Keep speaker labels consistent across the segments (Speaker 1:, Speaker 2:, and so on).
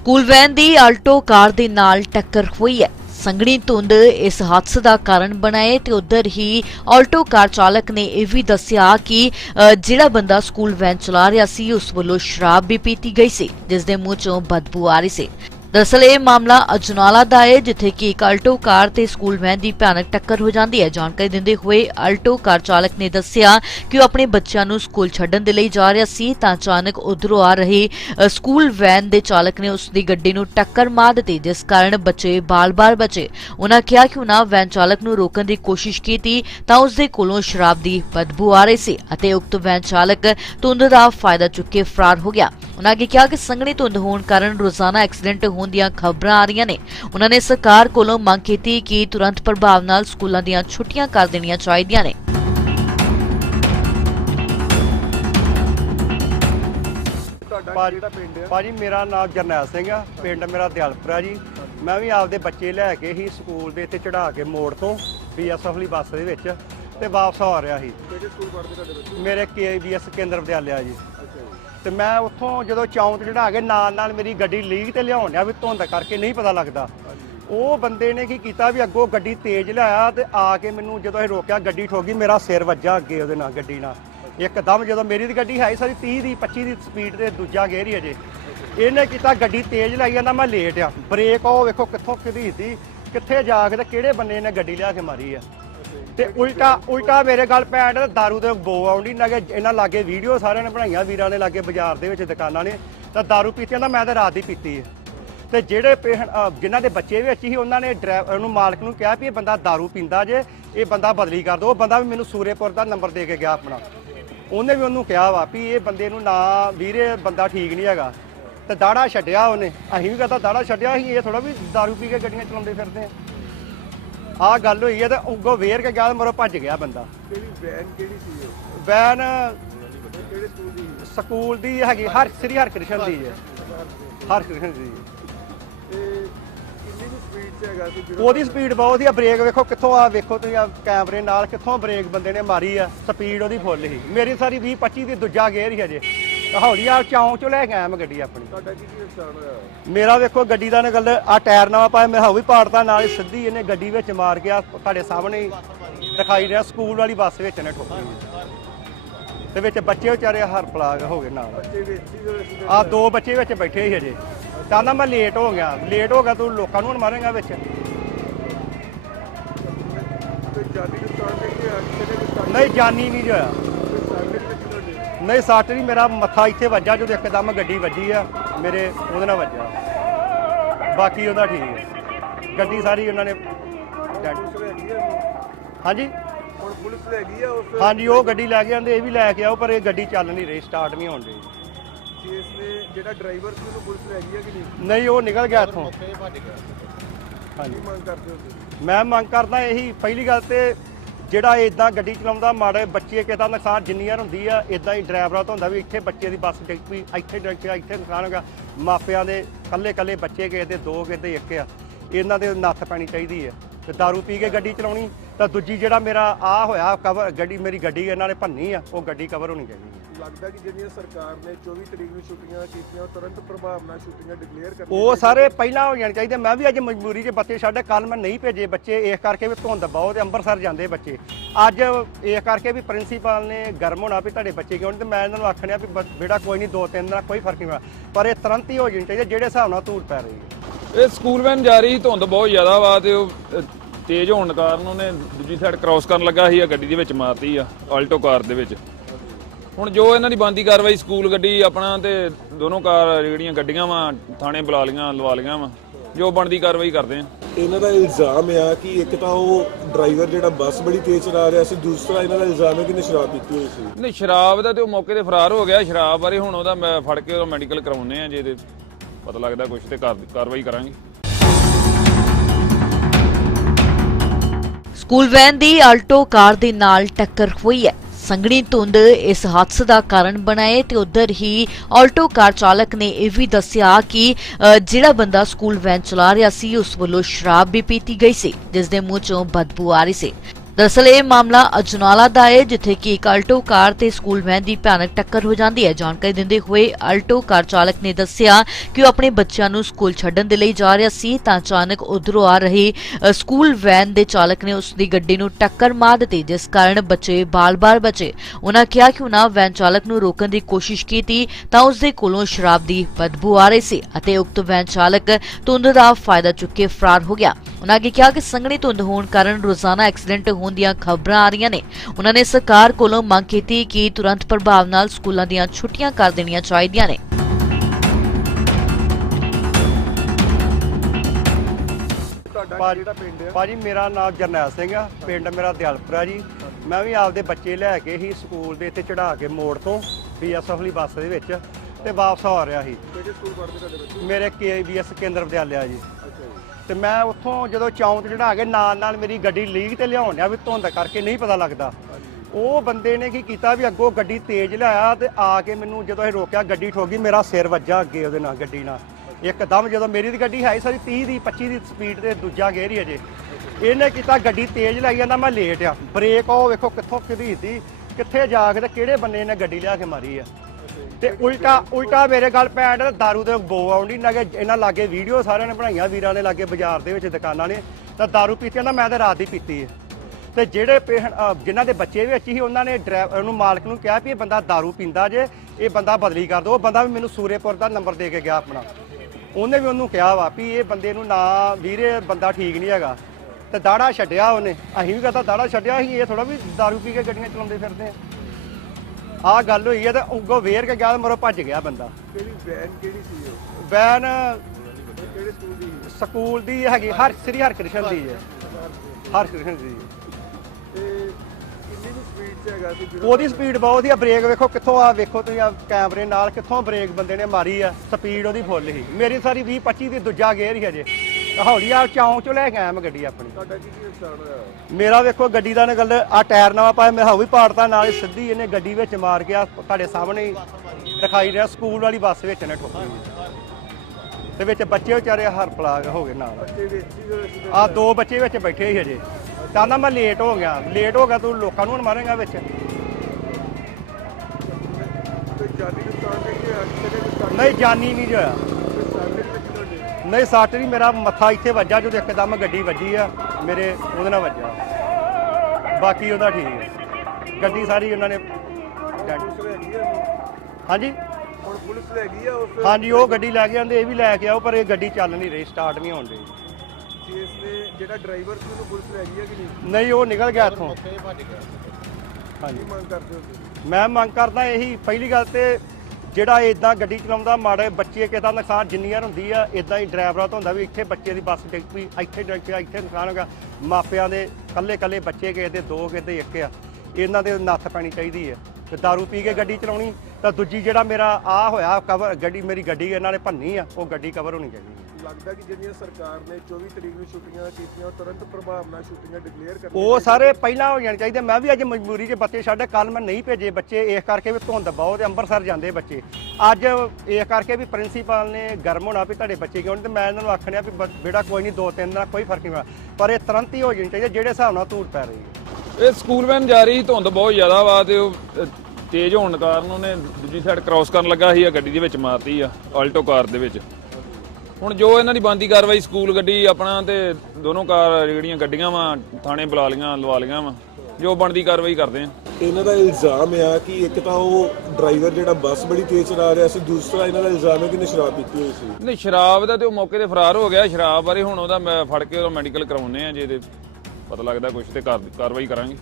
Speaker 1: School van ਦੀ Alto car ਦੇ ਨਾਲ ਟੱਕਰ ਹੋਈ ਹੈ। ਸੰਘਣੀ ਧੁੰਦ ਇਸ ਹਾਦਸੇ ਦਾ ਕਾਰਨ ਬਣਾਏ ਤੇ ਉਧਰ ਹੀ ਆਲਟੋ ਕਾਰ ਚਾਲਕ ਨੇ ਇਹ ਵੀ ਦੱਸਿਆ ਕਿ ਜਿਹੜਾ ਬੰਦਾ ਸਕੂਲ ਵੈਨ ਚਲਾ ਰਿਹਾ ਸੀ, ਉਸ ਵੱਲੋਂ ਸ਼ਰਾਬ ਵੀ ਪੀਤੀ ਗਈ ਸੀ ਜਿਸ ਦੇ ਮੂੰਹ ਚੋਂ ਬਦਬੂ ਆ ਰਹੀ ਸੀ। ਦਰਅਸਲ ਇਹ ਮਾਮਲਾ ਅਜਨਾਲਾ ਦਾ ਹੈ, ਜਿੱਥੇ ਕਿ ਇੱਕ ਆਲਟੋ ਕਾਰ ਤੇ ਸਕੂਲ ਵੈਨ ਦੀ ਭਿਆਨਕ ਟੱਕਰ ਹੋ ਜਾਂਦੀ ਹੈ। ਜਾਣਕਾਰੀ ਦਿੰਦੇ ਹੋਏ ਆਲਟੋ ਕਾਰ ਚਾਲਕ ਨੇ ਦੱਸਿਆ ਕਿ ਉਹ ਆਪਣੇ ਬੱਚਿਆਂ ਨੂੰ ਸਕੂਲ ਛੱਡਣ ਦੇ ਲਈ ਜਾ ਰਿਹਾ ਸੀ, ਤਾਂ ਅਚਾਨਕ ਉਧਰੋਂ ਆ ਰਹੀ ਸਕੂਲ ਵੈਨ ਦੇ ਚਾਲਕ ਨੇ ਉਸ ਦੀ ਗੱਡੀ ਨੂੰ ਟੱਕਰ ਮਾਰ ਦਿੱਤੀ, ਜਿਸ ਕਾਰਨ ਬੱਚੇ ਬਾਲ-ਬਾਲ ਬਚੇ। ਉਹਨਾਂ ਕਿਹਾ ਕਿ ਉਹਨਾਂ ਵੈਨ ਚਾਲਕ ਨੂੰ ਰੋਕਣ ਦੀ ਕੋਸ਼ਿਸ਼ ਕੀਤੀ, ਤਾਂ ਉਸ ਦੇ ਕੋਲੋਂ ਸ਼ਰਾਬ ਦੀ ਬਦਬੂ ਆ ਰਹੀ ਸੀ ਅਤੇ ਉਕਤ ਵੈਨ ਚਾਲਕ ਧੁੰਦ ਦਾ ਫਾਇਦਾ ਚੁੱਕ ਕੇ ਫਰਾਰ ਹੋ ਗਿਆ। ਉਹਨਾਂ ਅੱਗੇ ਕਿਹਾ ਕਿ ਸੰਘਣੀ ਧੁੰਦ ਹੋਣ ਕਾਰਨ ਰੋਜ਼ਾਨਾ ਐਕਸੀਡੈਂਟ ਹੋਣ ਦੀਆਂ ਖਬਰਾਂ ਆ ਰਹੀਆਂ ਨੇ। ਉਹਨਾਂ ਨੇ ਸਰਕਾਰ ਕੋਲੋਂ ਮੰਗ ਕੀਤੀ ਕਿ ਤੁਰੰਤ ਪ੍ਰਭਾਵ ਨਾਲ ਸਕੂਲਾਂ ਦੀਆਂ ਛੁੱਟੀਆਂ ਕਰ ਦੇਣੀਆਂ ਚਾਹੀਦੀਆਂ ਨੇ।
Speaker 2: ਭਾਜੀ- ਮੇਰਾ ਨਾਮ ਜਰਨੈਲ ਸਿੰਘ ਆ। ਪਿੰਡ ਮੇਰਾ ਦਿਆਲਪੁਰਾ ਜੀ। ਮੈਂ ਵੀ ਆਪਦੇ ਬੱਚੇ ਲੈ ਕੇ ਹੀ ਸਕੂਲ ਦੇ ਇੱਥੇ ਚੜਾ ਕੇ ਮੋੜ ਤੋਂ ਬੀਐਸਐਫ ਲਈ ਬੱਸ ਦੇ ਵਿੱਚ ਤੇ ਵਾਪਸ ਆ ਰਿਹਾ ਸੀ।
Speaker 3: ਕਿਹੜੇ ਸਕੂਲ ਪੜ੍ਹਦੇ ਤੁਹਾਡੇ ਬੱਚੇ?
Speaker 2: ਮੇਰੇ ਕੇਬੀਐਸ ਕੇਂਦਰ ਵਿਦਿਆਲਿਆ ਜੀ। ਤੇ ਮੈਂ ਉੱਥੋਂ ਜਦੋਂ ਚੌਂਕ ਚੜਾ ਕੇ ਨਾਲ ਨਾਲ ਮੇਰੀ ਗੱਡੀ ਲੀਕ ਤੇ ਲਿਆਉਣ ਡਿਆ ਵੀ ਧੁੰਦ ਕਰਕੇ ਨਹੀਂ ਪਤਾ ਲੱਗਦਾ। ਉਹ ਬੰਦੇ ਨੇ ਕੀ ਕੀਤਾ ਵੀ ਅੱਗੋਂ ਗੱਡੀ ਤੇਜ਼ ਲਿਆਇਆ ਤੇ ਆ ਕੇ ਮੈਨੂੰ ਜਦੋਂ ਇਹ ਰੋਕਿਆ ਗੱਡੀ ਠੋਗੀ ਮੇਰਾ ਸਿਰ ਵੱਜਾ ਅੱਗੇ ਉਹਦੇ ਨਾਲ ਗੱਡੀ ਨਾਲ। ਇੱਕਦਮ ਜਦੋਂ ਮੇਰੀ ਦੀ ਗੱਡੀ ਹੈ ਸਾਰੀ 30 ਦੀ 25 ਦੀ ਸਪੀਡ ਤੇ ਦੂਜਾ ਗੇਅਰ ਹੀ ਅਜੇ ਇਹਨੇ ਕੀਤਾ ਗੱਡੀ ਤੇਜ਼ ਲਾਈ ਜਾਂਦਾ ਮੈਂ ਲੇਟ ਆ। ਬ੍ਰੇਕ ਉਹ ਵੇਖੋ ਕਿੱਥੋਂ ਕਿਦੀ ਸੀ ਕਿੱਥੇ ਜਾ ਕੇ ਤੇ ਕਿਹੜੇ ਬੰਨੇ ਨੇ ਗੱਡੀ ਲਿਆ ਕੇ ਮਾਰੀ ਆ। ਤੇ ਉਲਟਾ ਉਲਟਾ ਮੇਰੇ ਗੱਲ ਪੈਣ ਤੇ ਦਾਰੂ ਦੇ ਬੋ ਆਉਂਦੀ ਨਾ ਕਿ ਇਹਨਾਂ ਲਾਗੇ ਵੀਡੀਓ ਸਾਰਿਆਂ ਨੇ ਬਣਾਈਆਂ, ਵੀਰਾਂ ਨੇ ਲਾਗੇ ਬਾਜ਼ਾਰ ਦੇ ਵਿੱਚ ਦੁਕਾਨਾਂ ਨੇ, ਤਾਂ ਦਾਰੂ ਪੀਤੀ ਕਹਿੰਦਾ ਮੈਂ ਤਾਂ ਰਾਤ ਹੀ ਪੀਤੀ ਹੈ। ਤੇ ਜਿਹੜੇ ਪੇਸ਼ੈਂਟ ਜਿਨ੍ਹਾਂ ਦੇ ਬੱਚੇ ਵਿੱਚ ਸੀ ਉਹਨਾਂ ਨੇ ਡਰਾਈਵਰ ਨੂੰ ਮਾਲਕ ਨੂੰ ਕਿਹਾ ਵੀ ਇਹ ਬੰਦਾ ਦਾਰੂ ਪੀਂਦਾ ਜੇ, ਇਹ ਬੰਦਾ ਬਦਲੀ ਕਰ ਦਿਓ ਉਹ ਬੰਦਾ ਵੀ ਮੈਨੂੰ ਸੂਰੇਪੁਰ ਦਾ ਨੰਬਰ ਦੇ ਕੇ ਗਿਆ ਆਪਣਾ। ਉਹਨੇ ਵੀ ਉਹਨੂੰ ਕਿਹਾ ਵਾ ਵੀ ਇਹ ਬੰਦੇ ਨੂੰ ਨਾ, ਵੀਰੇ ਬੰਦਾ ਠੀਕ ਨਹੀਂ ਹੈਗਾ। ਤੇ ਦਾੜਾ ਛੱਡਿਆ ਉਹਨੇ, ਅਸੀਂ ਵੀ ਕਹਤਾ ਦਾੜਾ ਛੱਡਿਆ ਅਸੀਂ ਇਹ ਥੋੜਾ ਵੀ ਦਾਰੂ ਪੀ ਕੇ ਗੱਡੀਆਂ ਚਲਾਉਂਦੇ ਫਿਰਦੇ ਆ। ਆਹ ਗੱਲ ਹੋਈ ਹੈ ਤੇ ਉੱਗੋ ਵੇਰ ਕੇ ਗਿਆ ਮਰੋ ਭੱਜ ਗਿਆ ਬੰਦਾ।
Speaker 3: ਕਿਹੜੀ ਵੈਨ ਕਿਹੜੀ ਸੀ ਉਹ
Speaker 2: ਵੈਨ
Speaker 3: ਉਹ ਕਿਹੜੇ ਸਕੂਲ ਦੀ? ਸੀ?
Speaker 2: ਸਕੂਲ ਦੀ ਹੈਗੀ ਹਰ ਸ੍ਰੀ ਹਰਕ੍ਰਿਸ਼ਨ ਦੀ ਹੈ। ਹਰਕ੍ਰਿਸ਼ਨ ਦੀ।
Speaker 3: ਤੇ ਕਿੰਨੀ ਕੁ ਸਪੀਡ 'ਚ ਹੈਗਾ ਸੀ ਜਦੋਂ
Speaker 2: ਉਹਦੀ ਸਪੀਡ ਬਹੁਤ ਹੀ ਆ ਬ੍ਰੇਕ ਵੇਖੋ ਕਿੱਥੋਂ ਆ ਵੇਖੋ ਤੁਸੀਂ ਆ ਕੈਮਰੇ ਨਾਲ ਕਿੱਥੋਂ ਬ੍ਰੇਕ ਬੰਦੇ ਨੇ ਮਾਰੀ ਆ ਸਪੀਡ ਉਹਦੀ ਫੁੱਲ ਸੀ ਮੇਰੀ ਸਾਰੀ 20 25 ਦੀ ਦੂਜਾ ਗੇਅਰ ਹੀ ਅਜੇ ਹੌਲੀ ਆ ਚੌਂਕ ਚੋਂ ਲੈ ਕੇ ਆਇਆ ਮੈਂ ਗੱਡੀ ਆਪਣੀ।
Speaker 3: ਤੁਹਾਡਾ ਕੀ ਕੀ ਨੁਕਸਾਨ ਹੋਇਆ?
Speaker 2: ਮੇਰਾ ਵੇਖੋ ਗੱਡੀ ਦਾ ਨਿਕਲ ਆ ਟਾਇਰ ਨਵਾਂ ਪਾਇਆ ਮੇਰਾ ਉਹ ਵੀ ਪਾੜਤਾ ਨਾਲ ਹੀ ਸਿੱਧੀ ਇਹਨੇ ਗੱਡੀ ਵਿੱਚ ਮਾਰ ਗਿਆ ਤੁਹਾਡੇ ਸਾਹਮਣੇ ਹੀ ਦਿਖਾਈ ਰਿਹਾ ਸਕੂਲ ਵਾਲੀ ਬੱਸ ਵਿੱਚ ਨੇ ਠੋਕੀ ਤੇ ਵਿੱਚ ਬੱਚੇ ਵਿਚਾਰੇ ਹਰ ਪਲਾਗ ਹੋ ਗਏ ਨਾਲ।
Speaker 3: ਬੱਚੇ ਵਿੱਚ
Speaker 2: ਆ ਦੋ ਬੱਚੇ ਵਿੱਚ ਬੈਠੇ ਸੀ ਹਜੇ। ਕਹਿੰਦਾ ਮੈਂ ਲੇਟ ਹੋ ਗਿਆ। ਲੇਟ ਹੋ ਗਿਆ ਤੂੰ ਲੋਕਾਂ ਨੂੰ ਹੁਣ ਮਾਰੇਗਾ ਵਿੱਚ।
Speaker 3: ਜਾਨੀ ਨੁਕਸਾਨ ਤੇ ਹੋਇਆ?
Speaker 2: ਨਹੀਂ ਜਾਨੀ ਨਹੀਂ ਹੋਇਆ
Speaker 3: ਕੋਈ ਸਾਡੇ ਵਿੱਚ ਤੁਹਾਡੇ
Speaker 2: ਨਹੀਂ ਸੱਟ ਨਹੀਂ ਮੇਰਾ ਮੱਥਾ ਇੱਥੇ ਵੱਜਾ ਜਦੋਂ ਇੱਕਦਮ ਗੱਡੀ ਵੱਜੀ ਆ ਮੇਰੇ ਉਹਦੇ ਨਾਲ ਵੱਜਾ ਬਾਕੀ ਉਹਦਾ ਠੀਕ ਹੈ ਗੱਡੀ ਸਾਰੀ ਉਹਨਾਂ ਨੇ ਡੈਡ-
Speaker 3: ਪੁਲਿਸ ਲੈ ਗਈ ਹੈ
Speaker 2: ਹਾਂਜੀ?
Speaker 3: ਹੁਣ ਪੁਲਿਸ ਲੈ ਗਈ ਹੈ ਉਸ
Speaker 2: ਹਾਂਜੀ ਉਹ ਗੱਡੀ ਲੈ ਕੇ ਆਂਦੇ ਇਹ ਵੀ ਲੈ ਕੇ ਆਓ ਪਰ ਇਹ ਗੱਡੀ ਚੱਲ ਨਹੀਂ ਰਹੀ ਸਟਾਰਟ ਨਹੀਂ ਹੋਣ ਰਹੀ
Speaker 3: ਕੇਸ ਨੇ ਜਿਹੜਾ ਡਰਾਈਵਰ ਸੀ ਉਹਨੂੰ ਪੁਲਿਸ ਲੈ ਗਈ ਹੈ ਕਿ ਨਹੀਂ?
Speaker 2: ਨਹੀਂ ਉਹ ਨਿਕਲ ਗਿਆ ਇੱਥੋਂ। ਹਾਂਜੀ।
Speaker 3: ਮੰਗ ਕਰਦੇ ਹੋ ਤੁਸੀਂ?
Speaker 2: ਮੈਂ ਮੰਗ ਕਰਦਾ ਇਹੀ ਪਹਿਲੀ ਗੱਲ ਤੇ ਜਿਹੜਾ ਇਦਾਂ ਗੱਡੀ ਚਲਾਉਂਦਾ, ਮਾੜੇ ਬੱਚੇ ਕਿਸੇ ਦਾ ਨੁਕਸਾਨ ਜਿੰਨੀ ਵਾਰ ਹੁੰਦੀ ਆ ਇਦਾਂ ਹੀ ਡਰਾਈਵਰਾਂ ਤੋਂ ਹੁੰਦਾ ਵੀ ਇੱਥੇ ਬੱਚੇ ਦੀ ਬੱਸ ਡਿੱਗ ਪਈ, ਇੱਥੇ ਡਿੱਗ ਪਿਆ, ਇੱਥੇ ਨੁਕਸਾਨ ਹੋ ਗਿਆ। ਮਾਪਿਆਂ ਦੇ ਕੱਲੇ ਕੱਲੇ ਬੱਚੇ ਗਏ ਦੇ, ਦੋ ਗਏ ਦੇ ਇੱਕ ਆ। ਇਹਨਾਂ ਦੇ ਨੱਥ ਪੈਣੀ ਚਾਹੀਦੀ ਹੈ ਤੇ दारू ਪੀ ਕੇ ਗੱਡੀ ਚਲਾਉਣੀ ਤਾਂ ਦੂਜੀ ਜਿਹੜਾ ਮੇਰਾ ਆ ਹੋਇਆ ਕਵਰ ਗੱਡੀ ਮੇਰੀ ਗੱਡੀ ਇਹਨਾਂ ਨੇ ਭੰਨੀ ਆ ਉਹ ਗੱਡੀ ਕਵਰ ਹੋਣੀ ਚਾਹੀਦੀ ਹੈ
Speaker 3: ਲੱਗਦਾ ਕਿ ਜਿਹੜੀਆਂ ਸਰਕਾਰ ਨੇ 24 ਤਰੀਕ ਨੂੰ ਛੁੱਟੀਆਂ ਕੀਤੀਆਂ ਉਹ ਤੁਰੰਤ ਪ੍ਰਭਾਵ ਨਾਲ ਛੁੱਟੀਆਂ ਡਿਕਲੇਅਰ ਕਰਨੀਆਂ
Speaker 2: ਉਹ ਸਾਰੇ ਪਹਿਲਾਂ ਹੋ ਜਾਣੇ ਚਾਹੀਦੇ। ਮੈਂ ਵੀ ਅੱਜ ਮਜਬੂਰੀ 'ਚ ਬੱਚੇ ਛੱਡ ਕੱਲ ਮੈਂ ਨਹੀਂ ਭੇਜੇ ਬੱਚੇ ਇਸ ਕਰਕੇ ਵੀ ਧੁੰਦ ਬਹੁਤ ਹੈ, ਅੰਮ੍ਰਿਤਸਰ ਜਾਂਦੇ ਬੱਚੇ। ਅੱਜ ਇਸ ਕਰਕੇ ਵੀ ਪ੍ਰਿੰਸੀਪਲ ਨੇ ਗਰਮ ਹੋਣਾ ਵੀ ਤੁਹਾਡੇ ਬੱਚੇ ਕਿਉਂ ਨਹੀਂ ਤੇ ਮੈਂ ਇਹਨਾਂ ਨੂੰ ਆਖਣਿਆ ਵੀ ਬ- ਬੇਟਾ ਕੋਈ ਨਹੀਂ ਦੋ ਤਿੰਨ ਦਿਨ ਕੋਈ ਫ਼ਰਕ ਨਹੀਂ ਪਿਆ ਪਰ ਇਹ ਤੁਰੰਤ ਹੀ ਹੋ ਜਾਣੀ ਚਾਹੀਦੀ ਜਿਹੜੇ ਹਿਸਾਬ ਨਾਲ ਧੂੜ ਪੈ ਰਹੀ ਹੈ।
Speaker 4: ਇਹ ਸਕੂਲ ਵੈਨ ਜਾ ਰਹੀ ਧੁੰਦ ਬਹੁਤ ਜ਼ਿਆਦਾ ਵਾ ਤੇ ਉਹ ਤੇਜ਼ ਹੋਣ ਕਾਰਨ ਉਹਨੇ ਦੂਜੀ ਸਾਈਡ ਕ੍ਰਾਸ ਕਰਨ ਲੱਗਾ ਸੀ ਆ ਗੱਡੀ ਦੇ ਵਿੱਚ ਮਾਰਤੀ ਆ ਆਲਟੋ ਕਾਰ ਦੇ ਵਿੱਚ। ਹੁਣ ਜੋ ਇਹਨਾਂ ਦੀ ਬੰਦੀ ਕਾਰਵਾਈ ਸਕੂਲ ਗੱਡੀ ਆਪਣਾ ਤੇ ਦੋਨੋਂ ਕਾਰ ਜਿਹੜੀਆਂ ਗੱਡੀਆਂ ਵਾ ਥਾਣੇ ਬੁਲਾ ਲੀਆਂ ਲਵਾ ਲੀਆਂ ਵਾ ਜੋ ਬਣਦੀ ਕਾਰਵਾਈ ਕਰਦੇ ਆ।
Speaker 5: ਇਹਨਾਂ ਦਾ ਇਲਜ਼ਾਮ ਆ ਕਿ ਇੱਕ ਤਾਂ ਉਹ ਡਰਾਈਵਰ ਜਿਹੜਾ ਬੱਸ ਬੜੀ ਤੇਜ਼ ਚਲਾ ਰਿਹਾ ਸੀ ਦੂਸਰਾ ਇਹਨਾਂ ਦਾ ਇਲਜ਼ਾਮ ਹੈ ਕਿ ਇਹਨੇ ਸ਼ਰਾਬ ਪੀਤੀ ਹੋਈ ਸੀ।
Speaker 4: ਨਹੀਂ ਸ਼ਰਾਬ ਦਾ ਤੇ ਉਹ ਮੌਕੇ ਤੇ ਫਰਾਰ ਹੋ ਗਿਆ ਸ਼ਰਾਬ ਬਾਰੇ ਹੁਣ ਉਹਦਾ ਮੈਂ ਫੜ ਕੇ ਉਹ ਮੈਡੀਕਲ ਕਰਾਉਨੇ ਆ ਜੇ ਤੇ ਪਤਾ ਲੱਗਦਾ ਕੁਝ ਤੇ ਕਾਰ- ਕਾਰਵਾਈ ਕਰਾਂਗੇ।
Speaker 1: ਸਕੂਲ ਵੈਨ ਦੀ ਆਲਟੋ ਕਾਰ ਦੇ ਨਾਲ ਟੱਕਰ ਹੋਈ ਹੈ। ਸੰਘਣੀ ਧੁੰਦ ਇਸ ਹਾਦਸੇ ਦਾ ਕਾਰਨ ਬਣਾਏ ਤੇ ਉਧਰ ਹੀ ਆਲਟੋ ਕਾਰ ਚਾਲਕ ਨੇ ਇਹ ਵੀ ਦੱਸਿਆ ਕਿ ਜਿਹੜਾ ਬੰਦਾ ਸਕੂਲ ਵੈਨ ਚਲਾ ਰਿਹਾ ਸੀ, ਉਸ ਵੱਲੋਂ ਸ਼ਰਾਬ ਵੀ ਪੀਤੀ ਗਈ ਸੀ ਜਿਸ ਦੇ ਮੂੰਹ ਚੋਂ ਬਦਬੂ ਆ ਰਹੀ ਸੀ। ਦਰਅਸਲ ਇਹ ਮਾਮਲਾ ਅਜਨਾਲਾ ਦਾ ਹੈ, ਜਿੱਥੇ ਕਿ ਇੱਕ ਆਲਟੋ ਕਾਰ ਤੇ ਸਕੂਲ ਵੈਨ ਦੀ ਭਿਆਨਕ ਟੱਕਰ ਹੋ ਜਾਂਦੀ ਹੈ। ਜਾਣਕਾਰੀ ਦਿੰਦੇ ਹੋਏ ਆਲਟੋ ਕਾਰ ਚਾਲਕ ਨੇ ਦੱਸਿਆ ਕਿ ਉਹ ਆਪਣੇ ਬੱਚਿਆਂ ਨੂੰ ਸਕੂਲ ਛੱਡਣ ਦੇ ਲਈ ਜਾ ਰਿਹਾ ਸੀ, ਤਾਂ ਅਚਾਨਕ ਉਧਰੋਂ ਆ ਰਹੀ ਸਕੂਲ ਵੈਨ ਦੇ ਚਾਲਕ ਨੇ ਉਸ ਦੀ ਗੱਡੀ ਨੂੰ ਟੱਕਰ ਮਾਰ ਦਿੱਤੀ, ਜਿਸ ਕਾਰਨ ਬੱਚੇ ਬਾਲ-ਬਾਲ ਬਚੇ। ਉਹਨਾਂ ਕਿਹਾ ਕਿ ਉਹਨਾਂ ਵੈਨ ਚਾਲਕ ਨੂੰ ਰੋਕਣ ਦੀ ਕੋਸ਼ਿਸ਼ ਕੀਤੀ, ਤਾਂ ਉਸ ਦੇ ਕੋਲੋਂ ਸ਼ਰਾਬ ਦੀ ਬਦਬੂ ਆ ਰਹੀ ਸੀ ਅਤੇ ਉਕਤ ਵੈਨ ਚਾਲਕ ਧੁੰਦ ਦਾ ਫਾਇਦਾ ਚੁੱਕ ਕੇ ਫਰਾਰ ਹੋ ਗਿਆ। ਉਹਨਾਂ ਅੱਗੇ ਕਿਹਾ ਕਿ ਸੰਘਣੀ ਧੁੰਦ ਹੋਣ ਕਾਰਨ ਰੋਜ਼ਾਨਾ ਐਕਸੀਡੈਂਟ ਹੋਣ ਦੀਆਂ ਖਬਰਾਂ ਆ ਰਹੀਆਂ ਨੇ। ਉਹਨਾਂ ਨੇ ਸਰਕਾਰ ਕੋਲੋਂ ਮੰਗ ਕੀਤੀ ਕਿ ਤੁਰੰਤ ਪ੍ਰਭਾਵ ਨਾਲ ਸਕੂਲਾਂ ਦੀਆਂ ਛੁੱਟੀਆਂ ਕਰ ਦੇਣੀਆਂ ਚਾਹੀਦੀਆਂ ਨੇ।
Speaker 2: ਭਾਜੀ- ਮੇਰਾ ਨਾਮ ਜਰਨੈਲ ਸਿੰਘ ਆ। ਪਿੰਡ ਮੇਰਾ ਦਿਆਲਪੁਰਾ ਜੀ। ਮੈਂ ਵੀ ਆਪਦੇ ਬੱਚੇ ਲੈ ਕੇ ਹੀ ਸਕੂਲ ਦੇ ਇੱਥੇ ਚੜਾ ਕੇ ਮੋੜ ਤੋਂ ਬੀਐਸਐਫ ਵਾਲੀ ਬੱਸ ਦੇ ਵਿੱਚ ਤੇ ਵਾਪਸ ਆ ਰਿਹਾ ਸੀ।
Speaker 3: ਕਿਹੜੇ ਸਕੂਲ ਪੜ੍ਹਦੇ ਤੁਹਾਡੇ ਬੱਚੇ?
Speaker 2: ਮੇਰੇ ਕੇਬੀਐਸ ਕੇਂਦਰ ਵਿਦਿਆਲਿਆ ਜੀ। ਤੇ ਮੈਂ ਉੱਥੋਂ ਜਦੋਂ ਚੌਂਕ ਚੜਾ ਕੇ ਨਾਲ ਨਾਲ ਮੇਰੀ ਗੱਡੀ ਲੀਕ ਤੇ ਲਿਆਉਣ ਡਿਆ ਵੀ ਧੁੰਦ ਕਰਕੇ ਨਹੀਂ ਪਤਾ ਲੱਗਦਾ। ਉਹ ਬੰਦੇ ਨੇ ਕੀ ਕੀਤਾ ਵੀ ਅੱਗੋਂ ਗੱਡੀ ਤੇਜ਼ ਲਿਆਇਆ ਤੇ ਆ ਕੇ ਮੈਨੂੰ ਜਦੋਂ ਇਹ ਰੋਕਿਆ ਗੱਡੀ ਠੋਕੀ, ਮੇਰਾ ਸਿਰ ਵੱਜਾ ਅੱਗੇ ਉਹਦੇ ਨਾਲ ਗੱਡੀ ਨਾਲ। ਇੱਕਦਮ ਜਦੋਂ ਮੇਰੀ ਦੀ ਗੱਡੀ ਹੈ ਸਾਰੀ 30 ਦੀ 25 ਦੀ ਸਪੀਡ ਤੇ ਦੂਜਾ ਗੇਰ ਹੀ ਅਜੇ ਇਹਨੇ ਕੀਤਾ ਗੱਡੀ ਤੇਜ਼ ਲਾਈ ਜਾਂਦਾ, ਮੈਂ ਲੇਟ ਆ। ਬ੍ਰੇਕ ਉਹ ਵੇਖੋ ਕਿੱਥੋਂ ਘੜੀਤੀ ਕਿੱਥੇ ਜਾ ਕੇ ਤੇ ਕਿਹੜੇ ਬੰਦੇ ਨੇ ਗੱਡੀ ਲਿਆ ਕੇ ਮਾਰੀ ਆ। ਤੇ ਉਲਟਾ ਉਲਟਾ ਮੇਰੇ ਗੱਲ ਪੈਣ ਤੇ ਦਾਰੂ ਦੇ ਬੋ ਆਉਂਦੀ ਨਾ ਕਿ ਇਹਨਾਂ ਲਾਗੇ ਵੀਡੀਓ ਸਾਰਿਆਂ ਨੇ ਬਣਾਈਆਂ, ਵੀਰਾਂ ਨੇ ਲਾਗੇ ਬਾਜ਼ਾਰ ਦੇ ਵਿੱਚ ਦੁਕਾਨਾਂ ਨੇ, ਤਾਂ ਦਾਰੂ ਪੀਤੀ ਨਾ, ਮੈਂ ਤਾਂ ਰਾਤ ਦੀ ਪੀਤੀ ਹੈ ਤੇ ਜਿਹੜੇ ਪੇਸ਼ੈਂਟ ਜਿਨ੍ਹਾਂ ਦੇ ਬੱਚੇ ਵੀ ਅੱਛੀ ਸੀ ਉਹਨਾਂ ਨੇ ਡਰਾਈਵਰ ਉਹਨੂੰ ਮਾਲਕ ਨੂੰ ਕਿਹਾ ਵੀ ਇਹ ਬੰਦਾ ਦਾਰੂ ਪੀਂਦਾ ਜੇ, ਇਹ ਬੰਦਾ ਬਦਲੀ ਕਰ ਦਿਓ ਉਹ ਬੰਦਾ ਵੀ ਮੈਨੂੰ ਸੂਰੇਪੁਰ ਦਾ ਨੰਬਰ ਦੇ ਕੇ ਗਿਆ ਆਪਣਾ। ਉਹਨੇ ਵੀ ਉਹਨੂੰ ਕਿਹਾ ਵਾ ਵੀ ਇਹ ਬੰਦੇ ਨੂੰ ਨਾ, ਵੀਰੇ, ਬੰਦਾ ਠੀਕ ਨਹੀਂ ਹੈਗਾ। ਤੇ ਦਾੜਾ ਛੱਡਿਆ ਉਹਨੇ, ਅਸੀਂ ਵੀ ਕਹਤਾ ਦਾੜਾ ਛੱਡਿਆ ਅਸੀਂ ਇਹ ਥੋੜਾ ਵੀ ਦਾਰੂ ਪੀ ਕੇ ਗੱਡੀਆਂ ਚਲਾਉਂਦੇ ਫਿਰਦੇ ਆ। ਆਹ ਗੱਲ ਹੋਈ ਹੈ ਤੇ ਉੱਗੋ ਵੇਰ ਕੇ ਗਿਆ ਤੇ ਮਰੋ ਭੱਜ ਗਿਆ ਬੰਦਾ।
Speaker 3: ਕਿਹੜੀ ਵੈਨ ਕਿਹੜੀ ਸੀ ਉਹ?
Speaker 2: ਵੈਨ
Speaker 3: ਕਿਹੜੇ ਸਕੂਲ ਦੀ ਸੀ?
Speaker 2: ਸਕੂਲ ਦੀ ਹੈਗੀ ਹਰ ਸ੍ਰੀ ਹਰਕ੍ਰਿਸ਼ਨ ਦੀ ਹੈ। ਹਰਕ੍ਰਿਸ਼ਨ ਦੀ।
Speaker 3: ਤੇ ਕਿੰਨੀ ਕੁ ਸਪੀਡ 'ਚ ਹੈਗਾ ਸੀ ਜਦੋਂ
Speaker 2: ਉਹਦੀ ਸਪੀਡ ਬਹੁਤ ਹੀ ਆ ਬ੍ਰੇਕ ਵੇਖੋ ਕਿੱਥੋਂ ਆ ਵੇਖੋ ਤੁਸੀਂ ਆ ਕੈਮਰੇ ਨਾਲ ਕਿੱਥੋਂ ਬ੍ਰੇਕ ਬੰਦੇ ਨੇ ਮਾਰੀ ਆ ਸਪੀਡ ਉਹਦੀ ਫੁੱਲ ਸੀ। ਮੇਰੀ ਸਾਰੀ 20 25 ਦੀ ਦੂਜਾ ਗੇਅਰ ਹੀ ਹਜੇ ਤਾਂ ਹੌਲੀ ਆ ਚੌਂਕ ਚੋਂ ਲੈ ਕੇ ਆਇਆ ਮੈਂ ਗੱਡੀ ਆਪਣੀ।
Speaker 3: ਤੁਹਾਡਾ ਕੀ ਕੀ ਨੁਕਸਾਨ ਹੋਇਆ?
Speaker 2: ਮੇਰਾ ਵੇਖੋ ਗੱਡੀ ਦਾ ਨਿਕਲ ਆ ਟਾਇਰ ਨਵਾਂ ਪਾਇਆ ਮੇਰਾ ਉਹ ਵੀ ਪਾੜਤਾ ਨਾਲ ਹੀ ਸਿੱਧੀ ਇਹਨੇ ਗੱਡੀ ਵਿੱਚ ਮਾਰ ਗਿਆ ਤੁਹਾਡੇ ਸਾਹਮਣੇ ਹੀ ਦਿਖਾਈ ਰਿਹਾ ਸਕੂਲ ਵਾਲੀ ਬੱਸ ਵਿੱਚ ਨੇ ਠੋਕੀ ਤੇ ਵਿੱਚ ਬੱਚੇ ਵਿਚਾਰੇ ਹਰਪਲਾਗ ਹੋ ਗਏ ਨਾਲ।
Speaker 3: ਬੱਚੇ ਵਿੱਚ
Speaker 2: ਆ ਦੋ ਬੱਚੇ ਵਿੱਚ ਬੈਠੇ ਸੀ ਹਜੇ। ਕਹਿੰਦਾ ਮੈਂ ਲੇਟ ਹੋ ਗਿਆ। ਲੇਟ ਹੋ ਗਿਆ ਤੂੰ ਲੋਕਾਂ ਨੂੰ ਹੁਣ ਮਾਰੇਗਾ ਵਿੱਚ।
Speaker 3: ਕੋਈ ਜਾਨੀ ਨੁਕਸਾਨ ਨਹੀਂ ਹੋਇਆ? ਕਿਸੇ ਦੇ ਨੁਕਸਾਨ
Speaker 2: ਨਹੀਂ ਜਾਨੀ ਨਹੀਂ ਹੋਇਆ
Speaker 3: ਕੋਈ ਸਾਡੇ ਵਿੱਚ ਤੁਹਾਡੇ
Speaker 2: ਨਹੀਂ ਸੱਟ ਨਹੀਂ ਮੇਰਾ ਮੱਥਾ ਇੱਥੇ ਵੱਜਾ ਜਦੋਂ ਇੱਕਦਮ ਗੱਡੀ ਵੱਜੀ ਆ ਮੇਰੇ ਉਹਦੇ ਨਾਲ ਵੱਜਾ ਬਾਕੀ ਉਹਦਾ ਠੀਕ ਹੈ ਗੱਡੀ ਸਾਰੀ ਉਹਨਾਂ ਨੇ? ਹਾਂਜੀ?
Speaker 3: ਹੁਣ ਪੁਲਿਸ ਲੈ ਗਈ ਆ ਉਸ
Speaker 2: ਹਾਂਜੀ ਉਹ ਗੱਡੀ ਲੈ ਕੇ ਆਂਦੇ ਇਹ ਵੀ ਲੈ ਕੇ ਆਓ ਪਰ ਇਹ ਗੱਡੀ ਚੱਲ ਨਹੀਂ ਰਹੀ ਸਟਾਰਟ ਨਹੀਂ ਹੋਣ ਰਹੀ
Speaker 3: ਕੇਸ ਨੇ ਜਿਹੜਾ ਡਰਾਈਵਰ ਸੀ ਉਹਨੂੰ ਪੁਲਿਸ ਲੈ ਗਈ ਆ ਕਿ ਨਹੀਂ?
Speaker 2: ਨਹੀਂ ਉਹ ਨਿਕਲ ਗਿਆ ਇੱਥੋਂ।
Speaker 3: ਕੀ
Speaker 2: ਹਾਂਜੀ।
Speaker 3: ਮੰਗ ਕਰਦੇ ਹੋ ਤੁਸੀਂ?
Speaker 2: ਮੈਂ ਮੰਗ ਕਰਦਾ ਇਹੀ ਪਹਿਲੀ ਗੱਲ ਤੇ ਜਿਹੜਾ ਇਦਾਂ ਗੱਡੀ ਚਲਾਉਂਦਾ, ਮਾੜੇ ਬੱਚੇ ਕਿਸੇ ਦਾ ਨੁਕਸਾਨ ਜਿੰਨੀ ਵਾਰ ਹੁੰਦੀ ਆ ਇਦਾਂ ਹੀ ਡਰਾਈਵਰਾਂ ਤੋਂ ਹੁੰਦਾ ਵੀ ਇੱਥੇ ਬੱਚੇ ਦੀ ਬੱਸ ਡਿੱਗ ਪਈ, ਇੱਥੇ ਡਿੱਗ ਪਿਆ, ਇੱਥੇ ਨੁਕਸਾਨ ਹੋ ਗਿਆ। ਮਾਪਿਆਂ ਦੇ ਕੱਲੇ ਕੱਲੇ ਬੱਚੇ ਕਿਸੇ ਦੇ, ਦੋ ਕਿਸੇ ਦੇ ਇੱਕ ਆ। ਇਹਨਾਂ ਦੇ ਨੱਥ ਪੈਣੀ ਚਾਹੀਦੀ ਹੈ ਤੇ दारू ਪੀ ਕੇ ਗੱਡੀ ਚਲਾਉਣੀ ਤਾਂ ਦੂਜੀ ਜਿਹੜਾ ਮੇਰਾ ਆ ਹੋਇਆ ਕਵਰ ਗੱਡੀ ਮੇਰੀ ਗੱਡੀ ਇਹਨਾਂ ਨੇ ਭੰਨੀ ਆ ਉਹ ਗੱਡੀ ਕਵਰ ਹੋਣੀ ਚਾਹੀਦੀ ਹੈ
Speaker 3: ਲੱਗਦਾ ਕਿ ਜਿਹੜੀਆਂ ਸਰਕਾਰ ਨੇ 24 ਤਰੀਕ ਨੂੰ ਛੁੱਟੀਆਂ ਕੀਤੀਆਂ ਉਹ ਤੁਰੰਤ ਪ੍ਰਭਾਵ ਨਾਲ ਛੁੱਟੀਆਂ ਡਿਕਲੇਅਰ ਕਰ
Speaker 2: ਉਹ ਸਾਰੇ ਪਹਿਲਾਂ ਹੋ ਜਾਣੇ ਚਾਹੀਦੇ। ਮੈਂ ਵੀ ਅੱਜ ਮਜਬੂਰੀ 'ਚ ਬੱਚੇ ਛੱਡ ਕੱਲ ਮੈਂ ਨਹੀਂ ਭੇਜੇ ਬੱਚੇ ਇਸ ਕਰਕੇ ਵੀ ਧੁੰਦ ਬਹੁਤ ਅੰਮ੍ਰਿਤਸਰ ਜਾਂਦੇ ਬੱਚੇ। ਅੱਜ ਇਸ ਕਰਕੇ ਵੀ ਪ੍ਰਿੰਸੀਪਲ ਨੇ ਗਰਮ ਹੋਣਾ ਵੀ ਤੁਹਾਡੇ ਬੱਚੇ ਕਿਉਂ ਨਹੀਂ ਤੇ ਮੈਂ ਇਹਨਾਂ ਨੂੰ ਆਖਣਿਆ ਵੀ ਬ- ਬੇਟਾ ਕੋਈ ਨਹੀਂ ਦੋ ਤਿੰਨ ਦਿਨ ਕੋਈ ਫ਼ਰਕ ਨਹੀਂ ਪੈਣਾ। ਪਰ ਇਹ ਤੁਰੰਤ ਹੀ ਹੋ ਜਾਣੀ ਚਾਹੀਦੀ ਜਿਹੜੇ ਹਿਸਾਬ ਨਾਲ ਧੂੜ ਪੈ ਰਹੀ ਹੈ।
Speaker 4: ਇਹ ਸਕੂਲ ਵੈਨ ਜਾ ਰਹੀ ਧੁੰਦ ਬਹੁਤ ਜ਼ਿਆਦਾ ਵਾ ਤੇ ਉਹ ਤੇਜ਼ ਹੋਣ ਕਾਰਨ ਉਹਨੇ ਦੂਜੀ ਸਾਈਡ ਕ੍ਰਾਸ ਕਰਨ ਲੱਗਾ ਸੀ ਆ ਗੱਡੀ ਦੇ ਵਿੱਚ ਮਾਰਤੀ ਆ ਆਲਟੋ ਕਾਰ ਦੇ ਵਿੱਚ। ਹੁਣ ਜੋ ਇਹਨਾਂ ਦੀ ਬੰਦੀ ਕਾਰਵਾਈ ਸਕੂਲ ਗੱਡੀ ਆਪਣਾ ਤੇ ਦੋਨੋਂ ਕਾਰ ਜਿਹੜੀਆਂ ਗੱਡੀਆਂ ਵਾ ਥਾਣੇ ਬੁਲਾ ਲੀਆਂ ਲਵਾ ਲੀਆਂ ਵਾ ਜੋ ਬਣਦੀ ਕਾਰਵਾਈ ਕਰਦੇ ਆ।
Speaker 5: ਇਹਨਾਂ ਦਾ ਇਲਜ਼ਾਮ ਆ ਕਿ ਇੱਕ ਤਾਂ ਉਹ ਡਰਾਈਵਰ ਜਿਹੜਾ ਬੱਸ ਬੜੀ ਤੇਜ਼ ਚਲਾ ਰਿਹਾ ਸੀ ਦੂਸਰਾ ਇਹਨਾਂ ਦਾ ਇਲਜ਼ਾਮ ਹੈ ਕਿ ਇਹਨੇ ਸ਼ਰਾਬ ਪੀਤੀ ਹੋਈ ਸੀ।
Speaker 4: ਨਹੀਂ ਸ਼ਰਾਬ ਦਾ ਤੇ ਉਹ ਮੌਕੇ ਤੇ ਫਰਾਰ ਹੋ ਗਿਆ। ਸ਼ਰਾਬ ਬਾਰੇ ਹੁਣ ਉਹਦਾ ਮੈਂ ਫੜ ਕੇ ਉਹਦਾ ਮੈਡੀਕਲ ਕਰਾਉਨੇ ਆ ਜੇ ਤੇ ਪਤਾ ਲੱਗਦਾ ਕੁਝ ਤੇ ਕਾਰ- ਕਾਰਵਾਈ ਕਰਾਂਗੇ।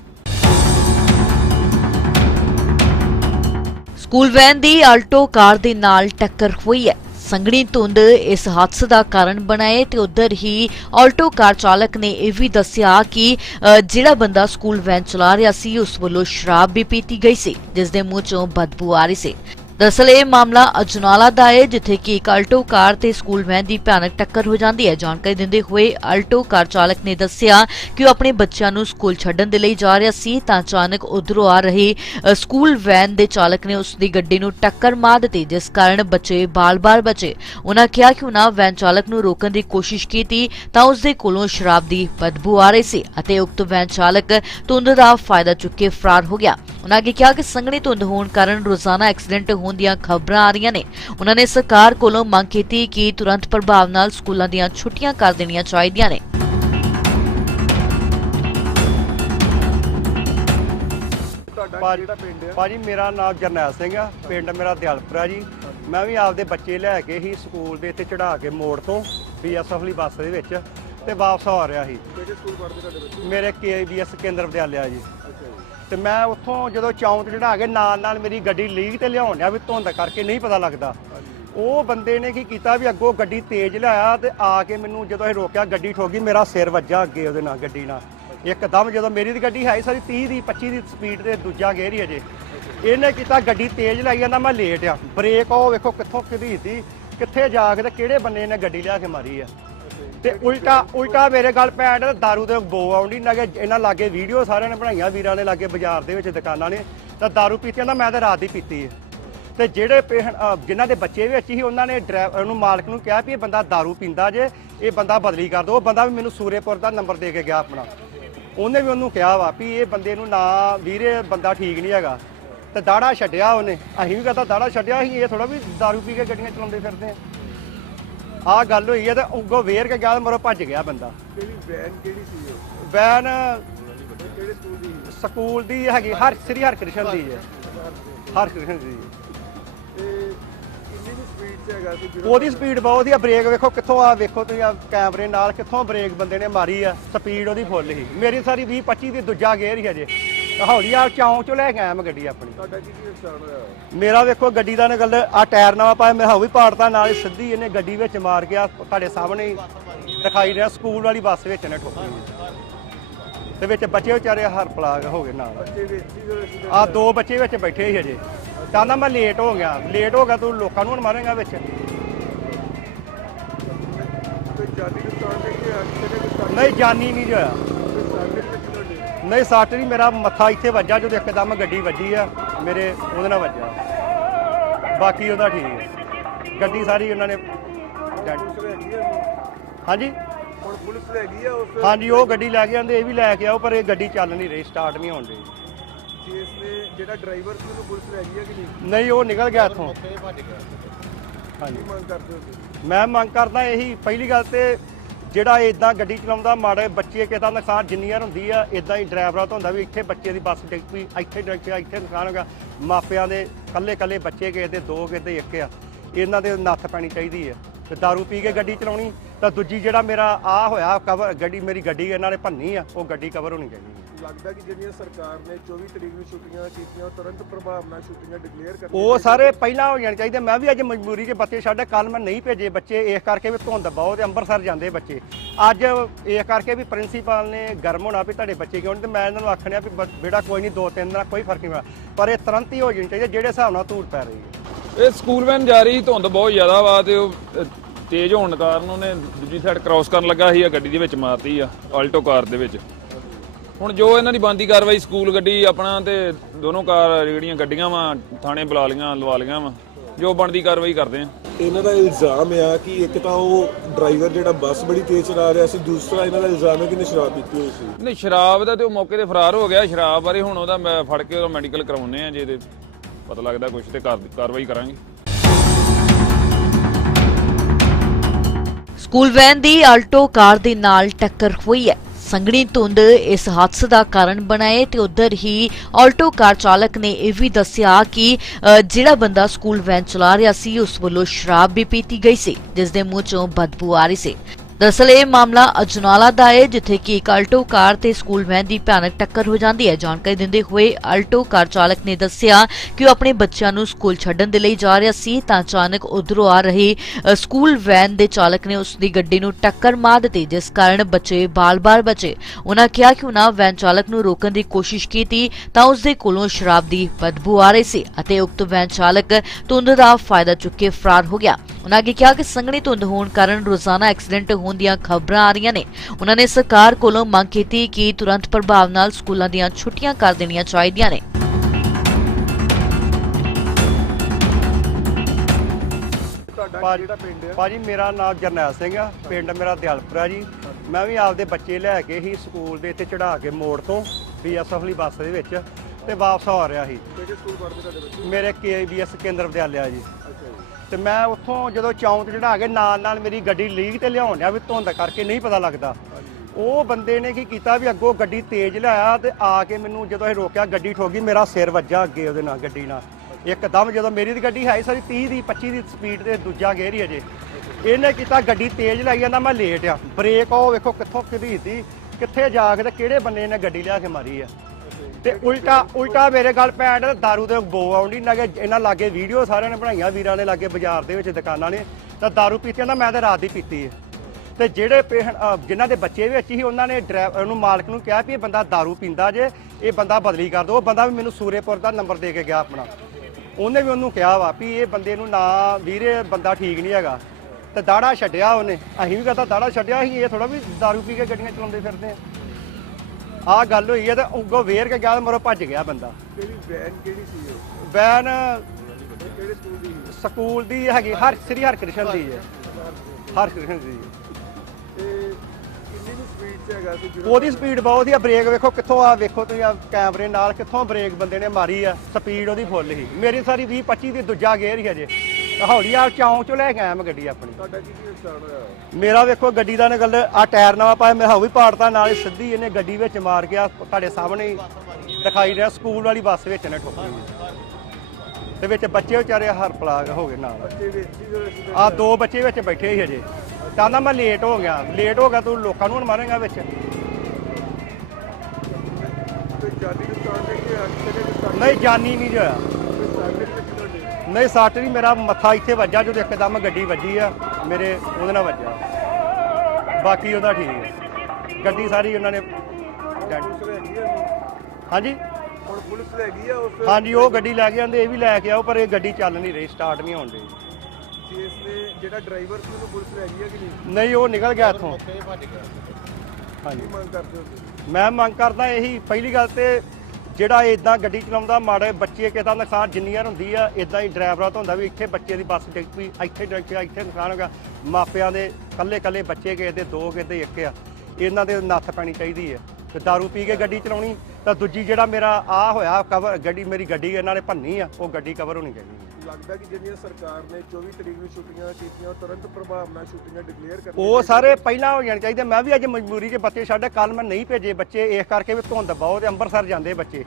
Speaker 1: ਸਕੂਲ ਵੈਨ ਦੀ ਆਲਟੋ ਕਾਰ ਦੇ ਨਾਲ ਟੱਕਰ ਹੋਈ ਹੈ। ਸੰਘਣੀ ਧੁੰਦ ਇਸ ਹਾਦਸੇ ਦਾ ਕਾਰਨ ਬਣਾਏ ਤੇ ਉਧਰ ਹੀ ਆਲਟੋ ਕਾਰ ਚਾਲਕ ਨੇ ਇਹ ਵੀ ਦੱਸਿਆ ਕਿ ਜਿਹੜਾ ਬੰਦਾ ਸਕੂਲ ਵੈਨ ਚਲਾ ਰਿਹਾ ਸੀ, ਉਸ ਵੱਲੋਂ ਸ਼ਰਾਬ ਵੀ ਪੀਤੀ ਗਈ ਸੀ ਜਿਸ ਦੇ ਮੂੰਹ ਚੋਂ ਬਦਬੂ ਆ ਰਹੀ ਸੀ। ਦਰਅਸਲ ਇਹ ਮਾਮਲਾ ਅਜਨਾਲਾ ਦਾ ਹੈ, ਜਿੱਥੇ ਕਿ ਇੱਕ ਆਲਟੋ ਕਾਰ ਤੇ ਸਕੂਲ ਵੈਨ ਦੀ ਭਿਆਨਕ ਟੱਕਰ ਹੋ ਜਾਂਦੀ ਹੈ। ਜਾਣਕਾਰੀ ਦਿੰਦੇ ਹੋਏ ਆਲਟੋ ਕਾਰ ਚਾਲਕ ਨੇ ਦੱਸਿਆ ਕਿ ਉਹ ਆਪਣੇ ਬੱਚਿਆਂ ਨੂੰ ਸਕੂਲ ਛੱਡਣ ਦੇ ਲਈ ਜਾ ਰਿਹਾ ਸੀ, ਤਾਂ ਅਚਾਨਕ ਉਧਰੋਂ ਆ ਰਹੀ ਸਕੂਲ ਵੈਨ ਦੇ ਚਾਲਕ ਨੇ ਉਸ ਦੀ ਗੱਡੀ ਨੂੰ ਟੱਕਰ ਮਾਰ ਦਿੱਤੀ, ਜਿਸ ਕਾਰਨ ਬੱਚੇ ਬਾਲ-ਬਾਲ ਬਚੇ। ਉਹਨਾਂ ਕਿਹਾ ਕਿ ਉਹਨਾਂ ਵੈਨ ਚਾਲਕ ਨੂੰ ਰੋਕਣ ਦੀ ਕੋਸ਼ਿਸ਼ ਕੀਤੀ, ਤਾਂ ਉਸ ਦੇ ਕੋਲੋਂ ਸ਼ਰਾਬ ਦੀ ਬਦਬੂ ਆ ਰਹੀ ਸੀ ਅਤੇ ਉਕਤ ਵੈਨ ਚਾਲਕ ਧੁੰਦ ਦਾ ਫਾਇਦਾ ਚੁੱਕ ਕੇ ਫਰਾਰ ਹੋ ਗਿਆ। ਉਹਨਾਂ ਅੱਗੇ ਕਿਹਾ ਕਿ ਸੰਘਣੀ ਧੁੰਦ ਹੋਣ ਕਾਰਨ ਰੋਜ਼ਾਨਾ ਐਕਸੀਡੈਂਟ ਹੋਣ ਦੀਆਂ ਖਬਰਾਂ ਆ ਰਹੀਆਂ ਨੇ। ਉਹਨਾਂ ਨੇ ਸਰਕਾਰ ਕੋਲੋਂ ਮੰਗ ਕੀਤੀ ਕਿ ਤੁਰੰਤ ਪ੍ਰਭਾਵ ਨਾਲ ਸਕੂਲਾਂ ਦੀਆਂ ਛੁੱਟੀਆਂ ਕਰ ਦੇਣੀਆਂ ਚਾਹੀਦੀਆਂ ਨੇ।
Speaker 2: ਭਾਜੀ- ਮੇਰਾ ਨਾਮ ਜਰਨੈਲ ਸਿੰਘ ਆ। ਪਿੰਡ ਮੇਰਾ ਦਿਆਲਪੁਰਾ ਜੀ। ਮੈਂ ਵੀ ਆਪਦੇ ਬੱਚੇ ਲੈ ਕੇ ਹੀ ਸਕੂਲ ਦੇ ਇੱਥੇ ਚੜਾ ਕੇ ਮੋੜ ਤੋਂ ਬੀਐਸਐਫ ਵਾਲੀ ਬੱਸ ਦੇ ਵਿੱਚ ਤੇ ਵਾਪਸ ਆ ਰਿਹਾ ਸੀ।
Speaker 3: ਕਿਹੜੇ ਸਕੂਲ ਪੜ੍ਹਦੇ ਤੁਹਾਡੇ ਬੱਚੇ?
Speaker 2: ਮੇਰੇ ਕੇਬੀਐਸ ਕੇਂਦਰ ਵਿਦਿਆਲਿਆ ਜੀ। ਤੇ ਮੈਂ ਉੱਥੋਂ ਜਦੋਂ ਚੌਂਕ ਚੜਾ ਕੇ ਨਾਲ ਨਾਲ ਮੇਰੀ ਗੱਡੀ ਲੀਕ ਤੇ ਲਿਆਉਣ ਡਿਆ ਵੀ ਧੁੰਦ ਕਰਕੇ ਨਹੀਂ ਪਤਾ ਲੱਗਦਾ। ਉਹ ਬੰਦੇ ਨੇ ਕੀ ਕੀਤਾ ਵੀ ਅੱਗੋਂ ਗੱਡੀ ਤੇਜ਼ ਲਿਆਇਆ ਤੇ ਆ ਕੇ ਮੈਨੂੰ ਜਦੋਂ ਇਹ ਰੋਕਿਆ ਗੱਡੀ ਠੋਕੀ ਮੇਰਾ ਸਿਰ ਵੱਜਾ ਅੱਗੇ ਉਹਦੇ ਨਾਲ ਗੱਡੀ ਨਾਲ। ਇੱਕਦਮ ਜਦੋਂ ਮੇਰੀ ਦੀ ਗੱਡੀ ਹੈ ਸਾਰੀ 30 ਦੀ 25 ਦੀ ਸਪੀਡ ਤੇ ਦੂਜਾ ਗੇਅਰ ਹੀ ਅਜੇ ਇਹਨੇ ਕੀਤਾ ਗੱਡੀ ਤੇਜ਼ ਲਾਈ ਜਾਂਦਾ ਮੈਂ ਲੇਟ ਆ। ਬ੍ਰੇਕ ਉਹ ਵੇਖੋ ਕਿੱਥੋਂ ਘੜੀਤੀ ਕਿੱਥੇ ਜਾ ਕੇ ਤੇ ਕਿਹੜੇ ਬੰਦੇ ਨੇ ਗੱਡੀ ਲਿਆ ਕੇ ਮਾਰੀ ਆ। ਤੇ ਉਲਟਾ ਉਲਟਾ ਮੇਰੇ ਗੱਲ ਪੈਣ ਡਿਆ, ਦਾਰੂ ਦੇ ਬੋ ਆਉਂਦੀ ਨਾ ਕਿ ਇਹਨਾਂ ਲਾਗੇ ਵੀਡੀਓ ਸਾਰਿਆਂ ਨੇ ਬਣਾਈਆਂ ਵੀਰਾਂ ਨੇ ਲਾਗੇ ਬਾਜ਼ਾਰ ਦੇ ਵਿੱਚ ਦੁਕਾਨਾਂ ਨੇ। ਤਾਂ ਦਾਰੂ ਪੀਤੀ ਨਾ ਮੈਂ ਤਾਂ ਰਾਤ ਦੀ ਪੀਤੀ ਹੈ। ਤੇ ਜਿਹੜੇ ਪੇਸ਼ੈਂਟ ਜਿਨ੍ਹਾਂ ਦੇ ਬੱਚੇ ਵਿੱਚ ਸੀ ਉਹਨਾਂ ਨੇ ਡਰਾਈਵਰ ਨੂੰ ਮਾਲਕ ਨੂੰ ਕਿਹਾ ਵੀ ਇਹ ਬੰਦਾ ਦਾਰੂ ਪੀਂਦਾ ਜੇ ਇਹ ਬੰਦਾ ਬਦਲੀ ਕਰ ਦਿਓ ਉਹ ਬੰਦਾ ਵੀ ਮੈਨੂੰ ਸੂਰੇਪੁਰ ਦਾ ਨੰਬਰ ਦੇ ਕੇ ਗਿਆ ਆਪਣਾ। ਉਹਨੇ ਵੀ ਉਹਨੂੰ ਕਿਹਾ ਵਾ ਵੀ ਇਹ ਬੰਦੇ ਨੂੰ ਨਾ ਵੀਰੇ ਬੰਦਾ ਠੀਕ ਨਹੀਂ ਹੈਗਾ। ਤੇ ਦਾੜਾ ਛੱਡਿਆ ਉਹਨੇ। ਅਸੀਂ ਵੀ ਕਹਤਾ ਦਾੜਾ ਛੱਡਿਆ ਅਸੀਂ ਇਹ ਥੋੜਾ ਵੀ ਦਾਰੂ ਪੀ ਕੇ ਗੱਡੀਆਂ ਚਲਾਉਂਦੇ ਫਿਰਦੇ ਆ। ਆਹ ਗੱਲ ਹੋਈ ਹੈ ਤੇ ਉੱਗੋ ਵੇਰ ਕੇ ਗਿਆ ਮਰੋ ਭੱਜ ਗਿਆ ਬੰਦਾ।
Speaker 3: ਕਿਹੜੀ ਵੈਨ ਕਿਹੜੀ ਸੀ ਉਹ
Speaker 2: ਵੈਨ
Speaker 3: ਕਿਹੜੇ ਸਕੂਲ ਦੀ ਸੀ?
Speaker 2: ਸਕੂਲ ਦੀ ਹੈਗੀ ਹਰ ਸ੍ਰੀ ਹਰਕ੍ਰਿਸ਼ਨ ਦੀ ਹੈ। ਹਰਕ੍ਰਿਸ਼ਨ ਦੀ।
Speaker 3: ਤੇ ਕਿੰਨੀ ਸਪੀਡ 'ਚ ਹੈਗਾ ਸੀ?
Speaker 2: ਉਹਦੀ ਸਪੀਡ ਬਹੁਤ ਹੀ ਆ ਬ੍ਰੇਕ ਵੇਖੋ ਕਿੱਥੋਂ ਆ ਵੇਖੋ ਤੁਸੀਂ ਆ ਕੈਮਰੇ ਨਾਲ ਕਿੱਥੋਂ ਬ੍ਰੇਕ ਬੰਦੇ ਨੇ ਮਾਰੀ ਆ ਸਪੀਡ ਉਹਦੀ ਫੁੱਲ ਸੀ। ਮੇਰੀ ਸਾਰੀ 20 25 ਦੀ ਦੂਜਾ ਗੇਅਰ ਹੀ ਅਜੇ ਹੌਲੀ ਆ ਚੌਂਕ ਚੋਂ ਲੈ ਕੇ ਆਇਆ ਮੈਂ ਗੱਡੀ ਆਪਣੀ।
Speaker 3: ਤੁਹਾਡਾ ਕੀ ਕੀ ਨੁਕਸਾਨ ਹੋਇਆ?
Speaker 2: ਮੇਰਾ ਵੇਖੋ ਗੱਡੀ ਦਾ ਨਿਕਲ ਆ ਟਾਇਰ ਨਵਾਂ ਪਾਇਆ ਮੇਰਾ ਉਹ ਵੀ ਪਾੜਤਾ ਨਾਲ ਹੀ ਸਿੱਧੀ ਇਹਨੇ ਗੱਡੀ ਵਿੱਚ ਮਾਰ ਗਿਆ ਤੁਹਾਡੇ ਸਾਹਮਣੇ ਹੀ ਦਿਖਾਈ ਰਿਹਾ ਸਕੂਲ ਵਾਲੀ ਬੱਸ ਵਿੱਚ ਨੇ ਠੋਕੀ ਤੇ ਵਿੱਚ ਬੱਚੇ ਵਿਚਾਰੇ ਹਰ ਪਲਾਗ ਹੋ ਗਏ ਨਾਲ।
Speaker 3: ਬੱਚੇ ਵਿੱਚ ਹੀ ਜਿਹੜੇ ਸੀ
Speaker 2: ਆ ਦੋ ਬੱਚੇ ਵਿੱਚ ਬੈਠੇ ਸੀ ਅਜੇ ਕਹਿੰਦਾ ਮੈਂ ਲੇਟ ਹੋ ਗਿਆ। ਲੇਟ ਹੋ ਗਿਆ ਤੂੰ ਲੋਕਾਂ ਨੂੰ ਹੁਣ ਮਾਰੇਗਾ ਵਿੱਚ।
Speaker 3: ਕੋਈ ਜਾਨੀ ਨੁਕਸਾਨ ਨਹੀਂ ਹੋਇਆ? ਕਿਸੇ ਦੇ ਨੁਕਸਾਨ
Speaker 2: ਨਹੀਂ ਜਾਨੀ ਨਹੀਂ ਹੋਇਆ
Speaker 3: ਕੋਈ ਸਾਈਡ ਤੇ ਤੁਹਾਡੇ
Speaker 2: ਨਹੀਂ ਸੱਟ ਨਹੀਂ ਮੇਰਾ ਮੱਥਾ ਇੱਥੇ ਵੱਜਾ ਜਦੋਂ ਇੱਕਦਮ ਗੱਡੀ ਵੱਜੀ ਆ ਮੇਰੇ ਉਹਦੇ ਨਾਲ ਵੱਜਾ ਬਾਕੀ ਉਹਦਾ ਠੀਕ ਹੈ ਗੱਡੀ ਸਾਰੀ ਉਹਨਾਂ ਨੇ ਹਾਂਜੀ?
Speaker 3: ਹੁਣ ਪੁਲਿਸ ਲੈ ਗਈ ਆ ਉਸ
Speaker 2: ਹਾਂਜੀ ਉਹ ਗੱਡੀ ਲੈ ਕੇ ਆਂਦੇ ਇਹ ਵੀ ਲੈ ਕੇ ਆਓ ਪਰ ਇਹ ਗੱਡੀ ਚੱਲ ਨਹੀਂ ਰਹੀ ਸਟਾਰਟ ਨਹੀਂ ਹੋਣ ਰਹੀ
Speaker 3: ਕੇਸ ਨੇ ਜਿਹੜਾ ਡਰਾਈਵਰ ਸੀ ਉਹਨੂੰ ਪੁਲਿਸ ਲੈ ਗਈ ਆ ਕਿ ਨਹੀਂ?
Speaker 2: ਨਹੀਂ ਉਹ ਨਿਕਲ ਗਿਆ ਇੱਥੋਂ। ਹਾਂਜੀ।
Speaker 3: ਮੰਗ ਕਰਦੇ ਹੋ
Speaker 2: ਮੈਂ ਮੰਗ ਕਰਦਾ ਇਹੀ ਪਹਿਲੀ ਗੱਲ ਤੇ ਜਿਹੜਾ ਇਦਾਂ ਗੱਡੀ ਚਲਾਉਂਦਾ, ਮਾੜੇ ਬੱਚੇ ਕਿਸੇ ਨੁਕਸਾਨ ਜਿੰਨੀ ਵਾਰ ਹੁੰਦੀ ਆ ਇਦਾਂ ਹੀ ਡਰਾਈਵਰਾਂ ਤੋਂ ਹੁੰਦਾ ਵੀ ਇੱਥੇ ਬੱਚੇ ਦੀ ਬੱਸ ਡਿੱਗ ਪਈ, ਇੱਥੇ ਡਿੱਗ ਪਿਆ, ਇੱਥੇ ਨੁਕਸਾਨ ਹੋ ਗਿਆ। ਮਾਪਿਆਂ ਦੇ ਕੱਲੇ ਕੱਲੇ ਬੱਚੇ ਕਿਸੇ ਦੇ, ਦੋ ਕਿਸੇ ਦੇ ਇੱਕ ਆ। ਇਹਨਾਂ ਦੇ ਨੱਥ ਪੈਣੀ ਚਾਹੀਦੀ ਹੈ ਤੇ दारू ਪੀ ਕੇ ਗੱਡੀ ਚਲਾਉਣੀ ਤਾਂ ਦੂਜੀ ਜਿਹੜਾ ਮੇਰਾ ਆ ਹੋਇਆ ਕਵਰ ਗੱਡੀ ਮੇਰੀ ਗੱਡੀ ਇਹਨਾਂ ਨੇ ਭੰਨੀ ਆ ਉਹ ਗੱਡੀ ਕਵਰ ਹੋਣੀ ਚਾਹੀਦੀ ਹੈ
Speaker 3: ਲੱਗਦਾ ਕਿ ਜਿਹੜੀਆਂ ਸਰਕਾਰ ਨੇ 24 ਤਰੀਕ ਨੂੰ ਛੁੱਟੀਆਂ ਕੀਤੀਆਂ ਉਹ ਤੁਰੰਤ ਪ੍ਰਭਾਵ ਨਾਲ ਛੁੱਟੀਆਂ ਡਿਕਲੇਅਰ ਕਰ
Speaker 2: ਉਹ ਸਾਰੇ ਪਹਿਲਾਂ ਹੋ ਜਾਣੇ ਚਾਹੀਦੇ। ਮੈਂ ਵੀ ਅੱਜ ਮਜਬੂਰੀ 'ਚ ਬੱਚੇ ਛੱਡੇ ਕੱਲ ਮੈਂ ਨਹੀਂ ਭੇਜੇ ਬੱਚੇ ਇਸ ਕਰਕੇ ਵੀ ਧੁੰਦ ਬਹੁਤ ਹੈ, ਅੰਮ੍ਰਿਤਸਰ ਜਾਂਦੇ ਬੱਚੇ। ਅੱਜ ਇਸ ਕਰਕੇ ਵੀ ਪ੍ਰਿੰਸੀਪਲ ਨੇ ਗਰਮ ਹੋਣਾ ਵੀ ਤੁਹਾਡੇ ਬੱਚੇ ਕਿਉਂ ਨਹੀਂ ਤੇ ਮੈਂ ਇਹਨਾਂ ਨੂੰ ਆਖਣਿਆ ਵੀ ਬ- ਬੇਟਾ ਕੋਈ ਨਹੀਂ ਦੋ ਤਿੰਨ ਦਿਨ ਕੋਈ ਫ਼ਰਕ ਨਹੀਂ ਪਿਆ ਪਰ ਇਹ ਤੁਰੰਤ ਹੀ ਹੋ ਜਾਣੀ ਚਾਹੀਦੀ ਜਿਹੜੇ ਹਿਸਾਬ ਨਾਲ ਧੂੜ ਪੈ ਰਹੀ ਹੈ।
Speaker 4: ਇਹ ਸਕੂਲ ਵੈਨ ਜਾ ਰਹੀ ਧੁੰਦ ਬਹੁਤ ਜ਼ਿਆਦਾ ਵਾ ਤੇ ਉਹ ਤੇਜ਼ ਹੋਣ ਕਾਰਨ ਉਹਨੇ ਦੂਜੀ ਸਾਈਡ ਕ੍ਰਾਸ ਕਰਨ ਲੱਗਾ ਸੀ ਆ ਗੱਡੀ ਦੇ ਵਿੱਚ ਮਾਰਤੀ ਆ ਆਲਟੋ ਕਾਰ ਦੇ ਵਿੱਚ। ਹੁਣ ਜੋ ਇਹਨਾਂ ਦੀ ਬੰਦੀ ਕਾਰਵਾਈ ਸਕੂਲ ਗੱਡੀ ਆਪਣਾ ਤੇ ਦੋਨੋਂ ਕਾਰ ਜਿਹੜੀਆਂ ਗੱਡੀਆਂ ਵਾ ਥਾਣੇ ਬੁਲਾ ਲੀਆਂ ਲਵਾ ਲੀਆਂ ਵਾ ਜੋ ਬਣਦੀ ਕਾਰਵਾਈ ਕਰਦੇ ਆ।
Speaker 5: ਇਹਨਾਂ ਦਾ ਇਲਜ਼ਾਮ ਆ ਕਿ ਇੱਕ ਤਾਂ ਉਹ ਡਰਾਈਵਰ ਜਿਹੜਾ ਬੱਸ ਬੜੀ ਤੇਜ਼ ਚਲਾ ਰਿਹਾ ਸੀ ਦੂਸਰਾ ਇਹਨਾਂ ਦਾ ਇਲਜ਼ਾਮ ਹੈ ਕਿ ਇਹਨੇ ਸ਼ਰਾਬ ਪੀਤੀ ਹੋਈ ਸੀ।
Speaker 4: ਨਹੀਂ ਸ਼ਰਾਬ ਦਾ ਤੇ ਉਹ ਮੌਕੇ ਤੇ ਫਰਾਰ ਹੋ ਗਿਆ। ਸ਼ਰਾਬ ਬਾਰੇ ਹੁਣ ਉਹਦਾ ਮੈਂ ਫੜ ਕੇ ਉਹਦਾ ਮੈਡੀਕਲ ਕਰਾਉਨੇ ਆ ਜੇ ਤੇ ਪਤਾ ਲੱਗਦਾ ਕੁਝ ਤੇ ਕਾਰ- ਕਾਰਵਾਈ ਕਰਾਂਗੇ।
Speaker 1: ਸਕੂਲ ਵੈਨ ਦੀ ਆਲਟੋ ਕਾਰ ਦੇ ਨਾਲ ਟੱਕਰ ਹੋਈ ਹੈ। ਸੰਘਣੀ ਧੁੰਦ ਇਸ ਹਾਦਸੇ ਦਾ ਕਾਰਨ ਬਣਾਏ ਤੇ ਉਧਰ ਹੀ ਆਲਟੋ ਕਾਰ ਚਾਲਕ ਨੇ ਇਹ ਵੀ ਦੱਸਿਆ ਕਿ ਜਿਹੜਾ ਬੰਦਾ ਸਕੂਲ ਵੈਨ ਚਲਾ ਰਿਹਾ ਸੀ, ਉਸ ਵੱਲੋਂ ਸ਼ਰਾਬ ਵੀ ਪੀਤੀ ਗਈ ਸੀ ਜਿਸ ਦੇ ਮੂੰਹ ਚੋਂ ਬਦਬੂ ਆ ਰਹੀ ਸੀ। ਦਰਅਸਲ ਇਹ ਮਾਮਲਾ ਅਜਨਾਲਾ ਦਾ ਹੈ, ਜਿੱਥੇ ਕਿ ਇੱਕ ਆਲਟੋ ਕਾਰ ਤੇ ਸਕੂਲ ਵੈਨ ਦੀ ਭਿਆਨਕ ਟੱਕਰ ਹੋ ਜਾਂਦੀ ਹੈ। ਜਾਣਕਾਰੀ ਦਿੰਦੇ ਹੋਏ ਆਲਟੋ ਕਾਰ ਚਾਲਕ ਨੇ ਦੱਸਿਆ ਕਿ ਉਹ ਆਪਣੇ ਬੱਚਿਆਂ ਨੂੰ ਸਕੂਲ ਛੱਡਣ ਦੇ ਲਈ ਜਾ ਰਿਹਾ ਸੀ, ਤਾਂ ਅਚਾਨਕ ਉਧਰੋਂ ਆ ਰਹੀ ਸਕੂਲ ਵੈਨ ਦੇ ਚਾਲਕ ਨੇ ਉਸ ਦੀ ਗੱਡੀ ਨੂੰ ਟੱਕਰ ਮਾਰ ਦਿੱਤੀ, ਜਿਸ ਕਾਰਨ ਬੱਚੇ ਬਾਲ-ਬਾਲ ਬਚੇ। ਉਹਨਾਂ ਕਿਹਾ ਕਿ ਉਹਨਾਂ ਵੈਨ ਚਾਲਕ ਨੂੰ ਰੋਕਣ ਦੀ ਕੋਸ਼ਿਸ਼ ਕੀਤੀ, ਤਾਂ ਉਸ ਦੇ ਕੋਲੋਂ ਸ਼ਰਾਬ ਦੀ ਬਦਬੂ ਆ ਰਹੀ ਸੀ ਅਤੇ ਉਕਤ ਵੈਨ ਚਾਲਕ ਧੁੰਦ ਦਾ ਫਾਇਦਾ ਚੁੱਕ ਕੇ ਫਰਾਰ ਹੋ ਗਿਆ। ਉਹਨਾਂ ਅੱਗੇ ਕਿਹਾ ਕਿ ਸੰਘਣੀ ਧੁੰਦ ਹੋਣ ਕਾਰਨ ਰੋਜ਼ਾਨਾ ਐਕਸੀਡੈਂਟ ਹੋਣ ਦੀਆਂ ਖਬਰਾਂ ਆ ਰਹੀਆਂ ਨੇ। ਉਹਨਾਂ ਨੇ ਸਰਕਾਰ ਕੋਲੋਂ ਮੰਗ ਕੀਤੀ ਕਿ ਤੁਰੰਤ ਪ੍ਰਭਾਵ ਨਾਲ ਸਕੂਲਾਂ ਦੀਆਂ ਛੁੱਟੀਆਂ ਕਰ ਦੇਣੀਆਂ ਚਾਹੀਦੀਆਂ ਨੇ।
Speaker 2: ਭਾਜੀ-
Speaker 3: ਜਿਹੜਾ ਪਿੰਡ ਹੈ
Speaker 2: ਭਾਜੀ ਮੇਰਾ ਨਾਮ ਜਰਨੈਲ ਸਿੰਘ ਆ। ਪਿੰਡ ਮੇਰਾ ਦਿਆਲਪੁਰਾ ਜੀ। ਮੈਂ ਵੀ ਆਪਦੇ ਬੱਚੇ ਲੈ ਕੇ ਹੀ ਸਕੂਲ ਦੇ ਇੱਥੇ ਚੜਾ ਕੇ ਮੋੜ ਤੋਂ ਬੀਐਸਐਫ ਵਾਲੀ ਬੱਸ ਦੇ ਵਿੱਚ ਤੇ ਵਾਪਸ ਆ ਰਿਹਾ ਸੀ।
Speaker 3: ਕਿਹੜੇ ਸਕੂਲ ਪੜ੍ਹਦੇ ਤੁਹਾਡੇ ਬੱਚੇ?
Speaker 2: ਮੇਰੇ ਕੇਬੀਐਸ ਕੇਂਦਰ ਵਿਦਿਆਲਿਆ ਜੀ। ਤੇ ਮੈਂ ਉੱਥੋਂ ਜਦੋਂ ਚੌਂਕ ਚੜਾ ਕੇ ਨਾਲ ਨਾਲ ਮੇਰੀ ਗੱਡੀ ਲੀਕ ਤੇ ਲਿਆਉਣ ਡਿਆ ਵੀ ਧੁੰਦ ਕਰਕੇ ਨਹੀਂ ਪਤਾ ਲੱਗਦਾ। ਉਹ ਬੰਦੇ ਨੇ ਕੀ ਕੀਤਾ ਵੀ ਅੱਗੋਂ ਗੱਡੀ ਤੇਜ਼ ਲਿਆਇਆ ਤੇ ਆ ਕੇ ਮੈਨੂੰ ਜਦੋਂ ਇਹ ਰੋਕਿਆ ਗੱਡੀ ਠੋਗੀ ਮੇਰਾ ਸਿਰ ਵੱਜਾ ਅੱਗੇ ਉਹਦੇ ਨਾਲ ਗੱਡੀ ਨਾਲ। ਇੱਕਦਮ ਜਦੋਂ ਮੇਰੀ ਦੀ ਗੱਡੀ ਹੈ ਸਾਰੀ 30 ਦੀ 25 ਦੀ ਸਪੀਡ ਤੇ ਦੂਜਾ ਗੇਅਰ ਹੀ ਅਜੇ ਇਹਨੇ ਕੀਤਾ ਗੱਡੀ ਤੇਜ਼ ਲਾਈ ਜਾਂਦਾ ਮੈਂ ਲੇਟ ਆ। ਬ੍ਰੇਕ ਉਹ ਵੇਖੋ ਕਿੱਥੋਂ ਘੜੀਤੀ ਕਿੱਥੇ ਜਾ ਕੇ ਤੇ ਕਿਹੜੇ ਬੰਦੇ ਨੇ ਗੱਡੀ ਲਿਆ ਕੇ ਮਾਰੀ ਆ। ਤੇ ਉਲਟਾ ਉਲਟਾ ਮੇਰੇ ਗੱਲ ਪੈਣ ਡਿਆ, ਦਾਰੂ ਦੇ ਬੋ ਆਉਂਦੀ ਨਾ ਕਿ ਇਹਨਾਂ ਲਾਗੇ ਵੀਡੀਓ ਸਾਰਿਆਂ ਨੇ ਬਣਾਈਆਂ ਵੀਰਾਂ ਨੇ ਲਾਗੇ ਬਾਜ਼ਾਰ ਦੇ ਵਿੱਚ ਦੁਕਾਨਾਂ ਨੇ ਤਾਂ ਦਾਰੂ ਪੀਤੀ ਨਾ ਮੈਂ ਤਾਂ ਰਾਤ ਦੀ ਪੀਤੀ ਹੈ ਤੇ ਜਿਹੜੇ ਪੇਸ਼ੈਂਟ ਜਿਨ੍ਹਾਂ ਦੇ ਬੱਚੇ ਵਿੱਚ ਸੀ ਉਹਨਾਂ ਨੇ ਡਰਾਈਵਰ ਨੂੰ ਮਾਲਕ ਨੂੰ ਕਿਹਾ ਵੀ ਇਹ ਬੰਦਾ ਦਾਰੂ ਪੀਂਦਾ ਜੇ ਇਹ ਬੰਦਾ ਬਦਲੀ ਕਰ ਦਿਓ ਉਹ ਬੰਦਾ ਵੀ ਮੈਨੂੰ ਸੂਰੇਪੁਰ ਦਾ ਨੰਬਰ ਦੇ ਕੇ ਗਿਆ ਆਪਣਾ। ਉਹਨੇ ਵੀ ਉਹਨੂੰ ਕਿਹਾ ਵਾ ਵੀ ਇਹ ਬੰਦੇ ਨੂੰ ਨਾ ਵੀਰੇ ਬੰਦਾ ਠੀਕ ਨਹੀਂ ਹੈਗਾ। ਤੇ ਦਾੜਾ ਛੱਡਿਆ ਉਹਨੇ ਅਸੀਂ ਵੀ ਕਹਤਾ ਦਾੜਾ ਛੱਡਿਆ ਸੀ ਇਹ ਥੋੜਾ ਵੀ ਦਾਰੂ ਪੀ ਕੇ ਗੱਡੀਆਂ ਚਲਾਉਂਦੇ ਫਿਰਦੇ ਆ। ਆਹ ਗੱਲ ਹੋਈ ਹੈ ਤੇ ਉੱਗੋ ਵੇਰ ਕੇ ਗਿਆ ਤੇ ਮਰੋ ਭੱਜ ਗਿਆ ਬੰਦਾ।
Speaker 3: ਕਿਹੜੀ ਵੈਨ ਕਿਹੜੀ ਸੀ ਉਹ?
Speaker 2: ਵੈਨ
Speaker 3: ਇਹ ਕਿਹੜੇ ਸਕੂਲ ਦੀ ਸੀ?
Speaker 2: ਸਕੂਲ ਦੀ ਹੈਗੀ ਹਰ ਸ੍ਰੀ ਹਰਕ੍ਰਿਸ਼ਨ ਦੀ ਹੈ। ਹਰਕ੍ਰਿਸ਼ਨ ਦੀ।
Speaker 3: ਤੇ ਕਿੰਨੀ ਦੀ ਸਪੀਡ 'ਚ ਹੈਗਾ ਸੀ ਜਦੋਂ
Speaker 2: ਉਹਦੀ ਸਪੀਡ ਬਹੁਤ ਹੀ ਆ ਬ੍ਰੇਕ ਵੇਖੋ ਕਿੱਥੋਂ ਆ ਵੇਖੋ ਤੁਸੀਂ ਆ ਕੈਮਰੇ ਨਾਲ ਕਿੱਥੋਂ ਬ੍ਰੇਕ ਬੰਦੇ ਨੇ ਮਾਰੀ ਆ ਸਪੀਡ ਉਹਦੀ ਫੁੱਲ ਸੀ। ਮੇਰੀ ਸਾਰੀ 20 25 ਦੀ ਦੂਜਾ ਗੇਅਰ ਹੀ ਅਜੇ ਹੌਲੀ ਆ ਚੌਂਕ ਚੋਂ ਲੈ ਕੇ ਆਇਆ ਮੈਂ ਗੱਡੀ ਆਪਣੀ।
Speaker 3: ਤੁਹਾਡਾ ਕੀ ਕੀ ਨੁਕਸਾਨ ਹੋਇਆ?
Speaker 2: ਮੇਰਾ ਵੇਖੋ ਗੱਡੀ ਦਾ ਨੇ ਗੱਲ ਆ ਟਾਇਰ ਨਵਾਂ ਪਾਇਆ ਮੈਂ ਉਹ ਵੀ ਪਾੜਤਾ ਨਾਲ ਹੀ ਸਿੱਧੀ ਇਹਨੇ ਗੱਡੀ ਵਿੱਚ ਮਾਰ ਗਿਆ ਤੁਹਾਡੇ ਸਾਹਮਣੇ ਹੀ ਦਿਖਾਈ ਰਿਹਾ ਸਕੂਲ ਵਾਲੀ ਬੱਸ ਵਿੱਚ ਨੇ ਠੋਕੀ ਤੇ ਵਿੱਚ ਬੱਚੇ ਵਿਚਾਰੇ ਹਰ ਪਲਾਗ ਹੋ ਗਏ ਨਾਲ।
Speaker 3: ਬੱਚੇ ਵਿੱਚ ਹੀ
Speaker 2: ਆ ਦੋ ਬੱਚੇ ਵਿੱਚ ਬੈਠੇ ਸੀ ਹਜੇ। ਕਹਿੰਦਾ ਮੈਂ ਲੇਟ ਹੋ ਗਿਆ। ਲੇਟ ਹੋ ਗਿਆ ਤੂੰ ਲੋਕਾਂ ਨੂੰ ਹੁਣ ਮਾਰੇਗਾ ਵਿੱਚ।
Speaker 3: ਤੇ ਜਾਨੀ ਨੁਕਸਾਨ ਤੇ ਕਿ ਅੱਛੇ ਦੇ ਨੁਕਸਾਨ
Speaker 2: ਨਹੀਂ ਜਾਨੀ ਨਹੀਂ ਹੋਇਆ। ਨਹੀਂ ਸੱਟ ਨਹੀਂ ਮੇਰਾ ਮੱਥਾ ਇੱਥੇ ਵੱਜਾ ਜਦੋਂ ਇੱਕਦਮ ਗੱਡੀ ਵੱਜੀ ਆ ਮੇਰੇ ਉਹਦੇ ਨਾਲ ਵੱਜਾ ਬਾਕੀ ਉਹਦਾ ਠੀਕ ਹੈ ਗੱਡੀ ਸਾਰੀ ਉਹਨਾਂ ਨੇ ਹਾਂਜੀ?
Speaker 3: ਹੁਣ ਪੁਲਿਸ ਲੈ ਗਈ ਆ ਉਸ
Speaker 2: ਹਾਂਜੀ ਉਹ ਗੱਡੀ ਲੈ ਕੇ ਜਾਂਦੇ ਇਹ ਵੀ ਲੈ ਕੇ ਆਓ ਪਰ ਇਹ ਗੱਡੀ ਚੱਲ ਨਹੀਂ ਰਹੀ ਸਟਾਰਟ ਨਹੀਂ ਹੋਣ ਡਈ।
Speaker 3: ਕੇਸ ਨੇ ਜਿਹੜਾ ਡਰਾਈਵਰ ਸੀ ਉਹਨੂੰ ਪੁਲਿਸ ਲੈ ਗਈ ਆ ਕਿ ਨਹੀਂ?
Speaker 2: ਨਹੀਂ ਉਹ ਨਿਕਲ ਗਿਆ ਇੱਥੋਂ।
Speaker 3: ਕੀ
Speaker 2: ਹਾਂਜੀ।
Speaker 3: ਮੰਗ ਕਰਦੇ ਹੋ ਤੁਸੀਂ?
Speaker 2: ਮੈਂ ਮੰਗ ਕਰਦਾ ਇਹੀ ਪਹਿਲੀ ਗੱਲ ਤੇ ਜਿਹੜਾ ਇਦਾਂ ਗੱਡੀ ਚਲਾਉਂਦਾ, ਮਾੜੇ ਬੱਚੇ ਕਿਸੇ ਦਾ ਨੁਕਸਾਨ ਜਿੰਨੀਆਂ ਹੁੰਦੀ ਆ ਇਦਾਂ ਹੀ ਡਰਾਈਵਰਾਂ ਤੋਂ ਹੁੰਦਾ ਵੀ ਇੱਥੇ ਬੱਚੇ ਦੀ ਬੱਸ ਡਿੱਗ ਪਈ, ਇੱਥੇ ਡਿੱਗ ਪਿਆ, ਇੱਥੇ ਨੁਕਸਾਨ ਹੋ ਗਿਆ। ਮਾਪਿਆਂ ਦੇ ਕੱਲੇ ਕੱਲੇ ਬੱਚੇ ਕਿਸੇ ਦੇ, ਦੋ ਕਿਸੇ ਦੇ ਇੱਕ ਆ। ਇਹਨਾਂ ਦੇ ਨੱਥ ਪੈਣੀ ਚਾਹੀਦੀ ਹੈ ਤੇ दारू ਪੀ ਕੇ ਗੱਡੀ ਚਲਾਉਣੀ ਤਾਂ ਦੂਜੀ ਜਿਹੜਾ ਮੇਰਾ ਆ ਹੋਇਆ ਕਵਰ ਗੱਡੀ ਮੇਰੀ ਗੱਡੀ ਇਹਨਾਂ ਨੇ ਭੰਨੀ ਆ ਉਹ ਗੱਡੀ ਕਵਰ ਹੋਣੀ ਚਾਹੀਦੀ ਹੈ
Speaker 3: ਲੱਗਦਾ ਕਿ ਜਿਹੜੀਆਂ ਸਰਕਾਰ ਨੇ 24 ਤਰੀਕ ਨੂੰ ਛੁੱਟੀਆਂ ਕੀਤੀਆਂ ਉਹ ਤੁਰੰਤ ਪ੍ਰਭਾਵ ਨਾਲ ਛੁੱਟੀਆਂ ਡਿਕਲੇਅਰ ਕਰਨੀਆਂ
Speaker 2: ਉਹ ਸਾਰੇ ਪਹਿਲਾਂ ਹੋ ਜਾਣੇ ਚਾਹੀਦੇ। ਮੈਂ ਵੀ ਅੱਜ ਮਜਬੂਰੀ 'ਚ ਬੱਚੇ ਛੱਡ ਕੱਲ ਮੈਂ ਨਹੀਂ ਭੇਜੇ ਬੱਚੇ ਇਸ ਕਰਕੇ ਵੀ ਧੁੰਦ ਬਹੁਤ ਹੈ, ਅੰਮ੍ਰਿਤਸਰ ਜਾਂਦੇ ਬੱਚੇ।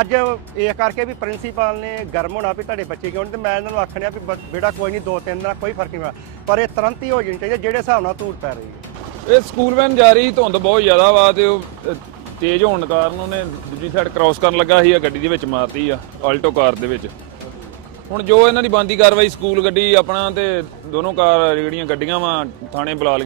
Speaker 2: ਅੱਜ ਇਸ ਕਰਕੇ ਵੀ ਪ੍ਰਿੰਸੀਪਲ ਨੇ ਗਰਮ ਹੋਣਾ ਵੀ ਤੁਹਾਡੇ ਬੱਚੇ ਕਿਉਂ ਨਹੀਂ ਤੇ ਮੈਂ ਇਹਨਾਂ ਨੂੰ ਆਖਣਿਆ ਵੀ ਬ- ਬੇਟਾ ਕੋਈ ਨਹੀਂ ਦੋ ਤਿੰਨ ਦਿਨ ਕੋਈ ਫ਼ਰਕ ਨਹੀਂ ਪੈਣਾ। ਪਰ ਇਹ ਤੁਰੰਤ ਹੀ ਹੋ ਜਾਣੀ ਚਾਹੀਦੀ ਹੈ, ਜਿਹੜੇ ਹਿਸਾਬ ਨਾਲ ਧੂੜ ਪੈ ਰਹੀ ਹੈ।
Speaker 4: ਇਹ ਸਕੂਲ ਵੈਨ ਜਾ ਰਹੀ ਧੁੰਦ ਬਹੁਤ ਜ਼ਿਆਦਾ ਵਾ ਤੇ ਉਹ ਅ, ਤੇਜ਼ ਹੋਣ ਕਾਰਨ ਉਹਨੇ ਦੂਜੀ ਸਾਈਡ ਕ੍ਰਾਸ ਕਰਨ ਲੱਗਾ ਸੀ ਆ ਗੱਡੀ ਦੇ ਵਿੱਚ ਮਾਰਤੀ ਆ ਆਲਟੋ ਕਾਰ ਦੇ ਵਿੱਚ। ਹੁਣ ਜੋ ਇਹਨਾਂ ਦੀ ਬੰਦੀ ਕਾਰਵਾਈ, ਸਕੂਲ ਗੱਡੀ ਆਪਣਾ ਤੇ ਦੋਨੋਂ ਕਾਰ ਜਿਹੜੀਆਂ ਗੱਡੀਆਂ ਵਾ, ਥਾਣੇ ਬੁਲਾ ਲਈ